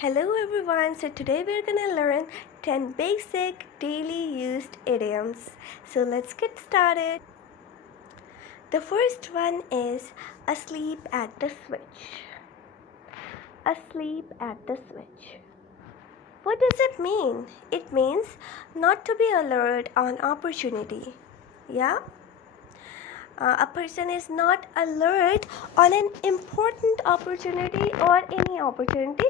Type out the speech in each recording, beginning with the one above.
Hello everyone, so today we're gonna learn 10 basic daily used idioms. So let's get started. The first one is asleep at the switch. Asleep at the switch. What does it mean? It means not to be alert on opportunity. Yeah? A person is not alert on an important opportunity or any opportunity.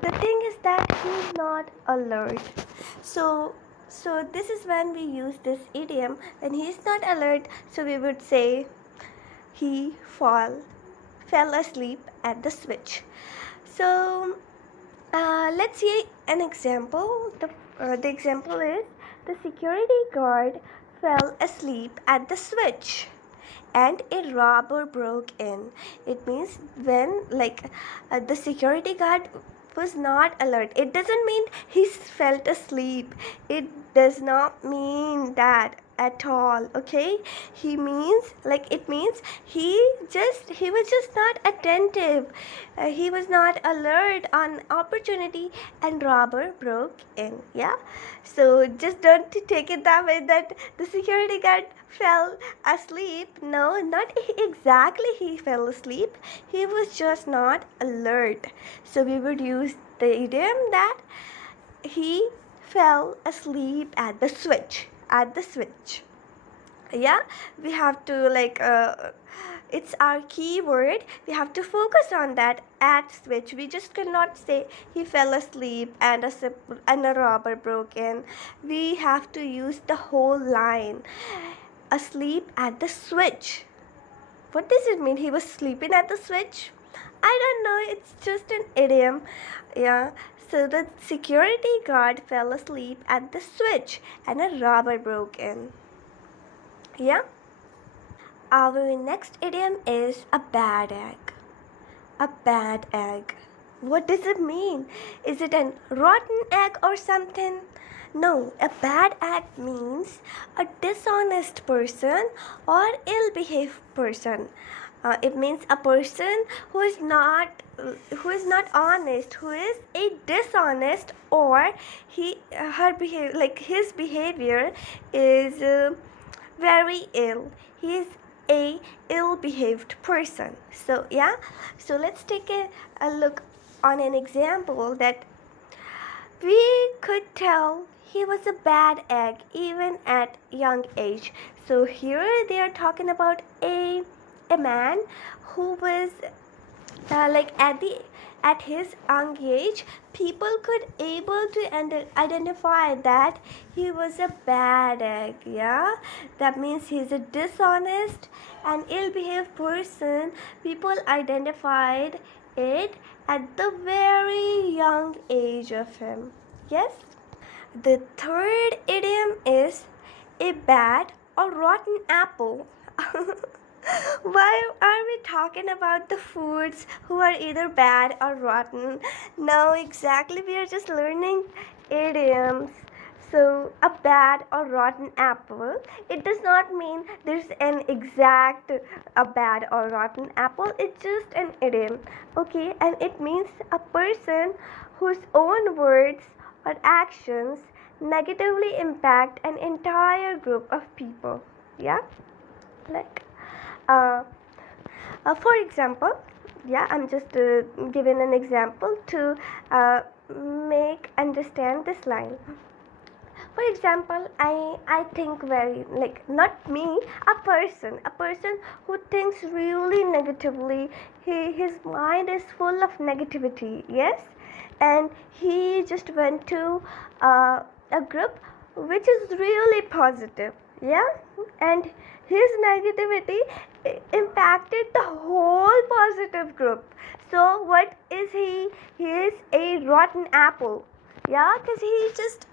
The thing is that he's not alert. So this is when we use this idiom. When he's not alert, so we would say he fell asleep at the switch. So let's see an example. The example is the security guard fell asleep at the switch and a robber broke in. It means when the security guard was not alert. It doesn't mean he fell asleep. It does not mean that at all. Okay, it means he was just not attentive. He was not alert on opportunity and robber broke in. Yeah, so just don't take it that way that the security guard fell asleep. No, not exactly he fell asleep. He was just not alert. So we would use the idiom that he fell asleep at the switch. At the switch. Yeah, we have to it's our keyword. We have to focus on that at switch. We just cannot say he fell asleep and a robber broke in. We have to use the whole line. Asleep at the switch. What does it mean? He was sleeping at the switch? I don't know. It's just an idiom. Yeah. So the security guard fell asleep at the switch and a robber broke in. Yeah. Our next idiom is a bad egg. A bad egg. What does it mean? Is it a rotten egg or something? No, a bad egg means a dishonest person or ill-behaved person. It means a person who is not honest, who is a dishonest, or his behavior is very ill. He is a ill-behaved person. So yeah, so let's take a look on an example that we could tell he was a bad egg even at young age. So here they are talking about a man who was at his young age, people could able to identify that he was a bad egg. Yeah, that means he's a dishonest and ill-behaved person. People identified it at the very young age of him. Yes. The third idiom is a bad or rotten apple. Why are we talking about the foods who are either bad or rotten? No, exactly. We are just learning idioms. So, a bad or rotten apple, it does not mean there's an exact a bad or rotten apple. It's just an idiom. Okay, and it means a person whose own words or actions negatively impact an entire group of people. Yeah, like for example, yeah, I'm just giving an example to make understand this line. For example, I think very, not me, a person who thinks really negatively. His mind is full of negativity. Yes, and he just went to a group which is really positive. Yeah, and his negativity impacted the whole positive group. So what is he? He is a rotten apple. Yeah, because he just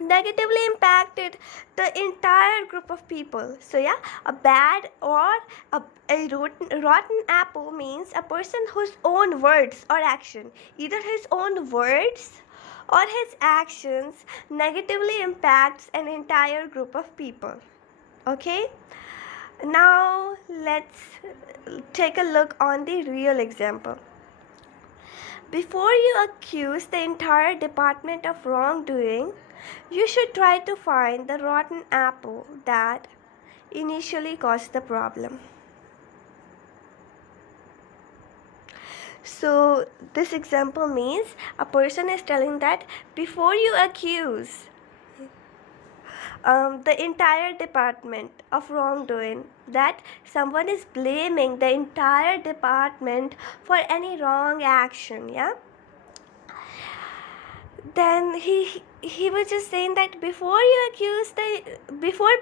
negatively impacted the entire group of people. So yeah, a bad or rotten apple means a person whose own words or action, either his own words or his actions, negatively impacts an entire group of people. Okay, now let's take a look on the real example. Before you accuse the entire department of wrongdoing, you should try to find the rotten apple that initially caused the problem. So this example means a person is telling that before you accuse the entire department of wrongdoing, that someone is blaming the entire department for any wrong action, yeah, then he was just saying that before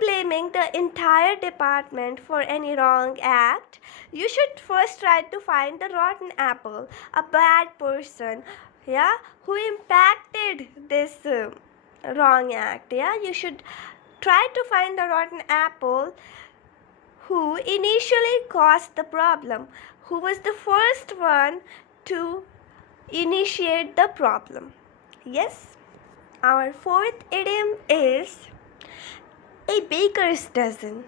blaming the entire department for any wrong act, you should first try to find the rotten apple, a bad person, yeah, who impacted this wrong act. Yeah, you should try to find the rotten apple who initially caused the problem, who was the first one to initiate the problem. Yes. Our fourth idiom is a baker's dozen.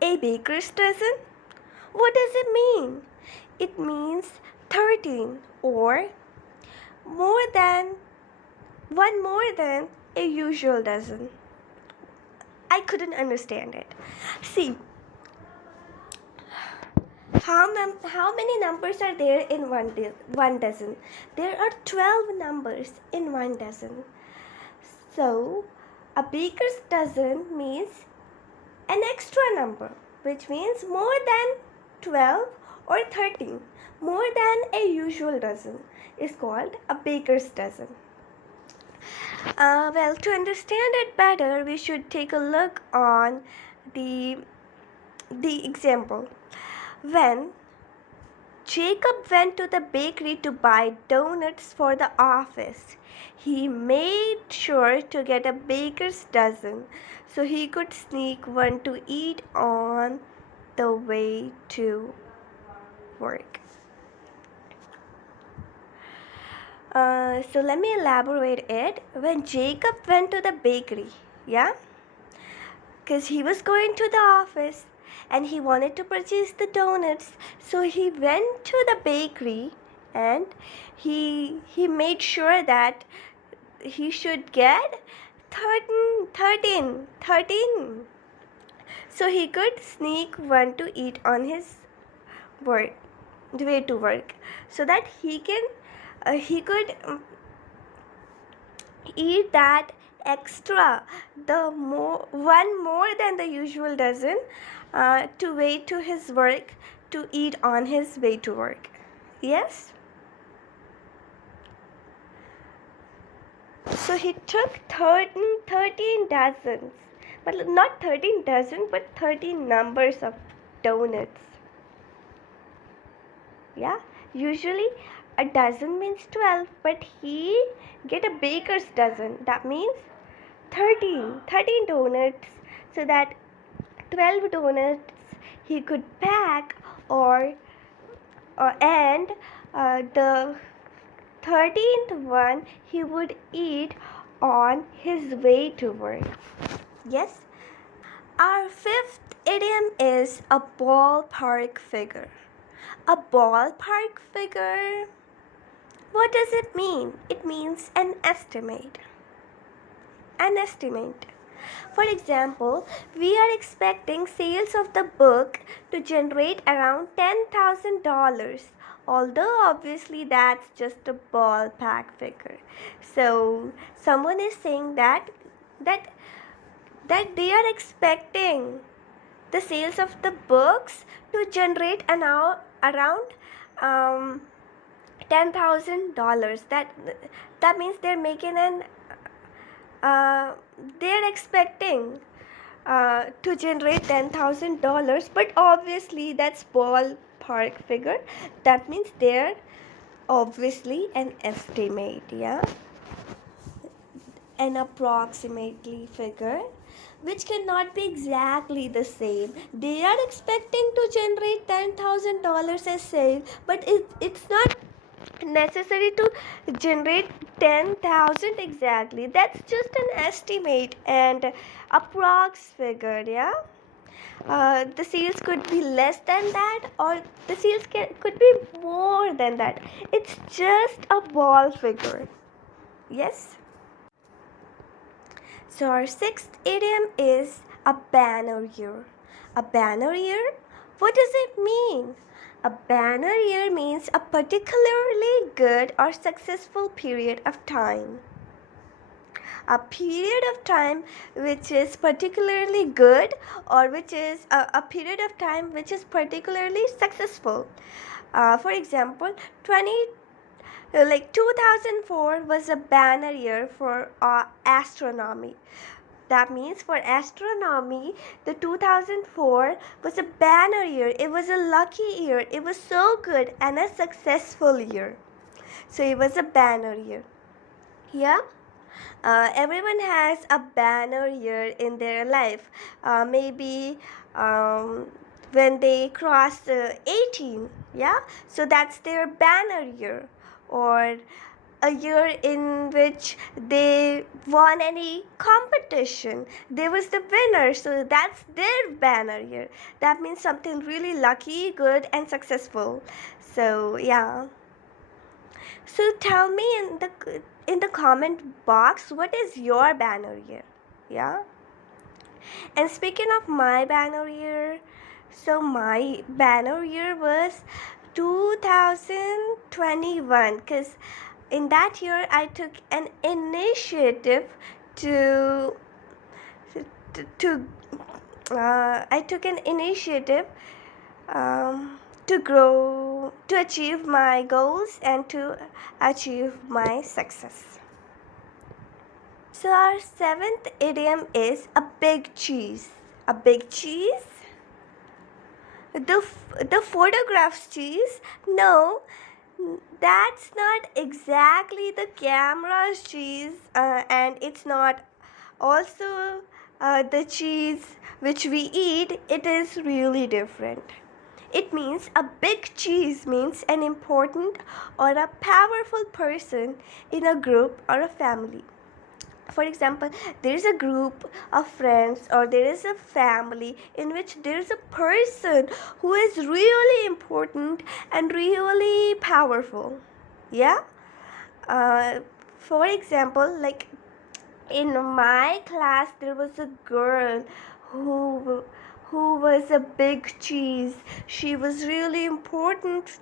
A baker's dozen? What does it mean? It means 13 or more than a usual dozen. I couldn't understand it. See, how many numbers are there in one dozen? There are 12 numbers in one dozen. So, a baker's dozen means an extra number, which means more than 12 or 13. More than a usual dozen is called a baker's dozen. Well, to understand it better, we should take a look on the example. When Jacob went to the bakery to buy donuts for the office, he made sure to get a baker's dozen so he could sneak one to eat on the way to work. So let me elaborate it. When Jacob went to the bakery, yeah, because he was going to the office and he wanted to purchase the donuts, so he went to the bakery and he made sure that he should get 13 so he could sneak one to eat on his work, the way to work, so that he could eat that extra, one more than the usual dozen, to way to his work, to eat on his way to work. Yes. So he took 13 dozens, but not 13 dozen, but 13 numbers of donuts. Yeah, usually a dozen means 12, but he get a baker's dozen. That means 13 donuts, so that 12 donuts he could pack, and the 13th one he would eat on his way to work. Yes. Our fifth idiom is a ballpark figure. A ballpark figure? What does it mean? It means an estimate. An estimate. For example, we are expecting sales of the book to generate around $10,000, although obviously that's just a ballpark figure. So someone is saying that they are expecting the sales of the books to generate around $10,000. That means they're making they're expecting to generate $10,000, but obviously that's ballpark figure. That means they're obviously an estimate, yeah, an approximately figure, which cannot be exactly the same. They are expecting to generate $10,000 as sale, but it's not necessary to generate 10,000 exactly. That's just an estimate and approx figure, yeah. The sales could be less than that, or the sales could be more than that. It's just a ball figure. Yes? So our sixth idiom is a banner year. A banner year? What does it mean? A banner year means a particularly good or successful period of time. A period of time which is particularly good, or which is a period of time which is particularly successful. For example, 2004 was a banner year for astronomy. That means for astronomy, the 2004 was a banner year. It was a lucky year. It was so good and a successful year. So it was a banner year. Yeah? Everyone has a banner year in their life. Maybe when they cross 18, yeah? So that's their banner year. Or a year in which they won any competition. They was the winner, so that's their banner year. That means something really lucky, good, and successful. So yeah. So tell me in the comment box, what is your banner year? Yeah. And speaking of my banner year, so my banner year was 2021, because in that year I took an initiative to I took an initiative to grow, to achieve my goals, and to achieve my success. So our seventh idiom is a big cheese. A big cheese? The photograph's cheese? No, that's not exactly the camera's cheese, and it's not also the cheese which we eat. It is really different. It means a big cheese means an important or a powerful person in a group or a family. For example, there is a group of friends, or there is a family in which there is a person who is really important and really powerful. Yeah? For example, like in my class, there was a girl who was a big cheese. She was really important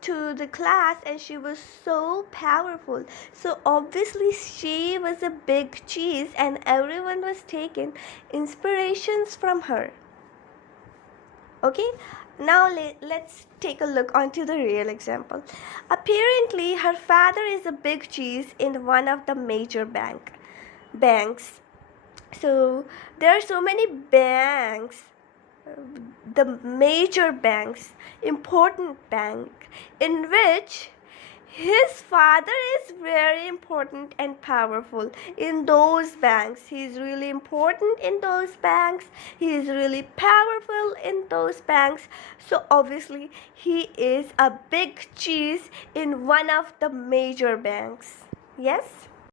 to the class, and she was so powerful. So obviously she was a big cheese, and everyone was taking inspirations from her. Okay, now let's take a look onto the real example. Apparently her father is a big cheese in one of the major banks. So there are so many banks, the major banks, important bank, in which his father is very important and powerful in those banks. He is really important in those banks. He is really powerful in those banks. So obviously he is a big cheese in one of the major banks. Yes?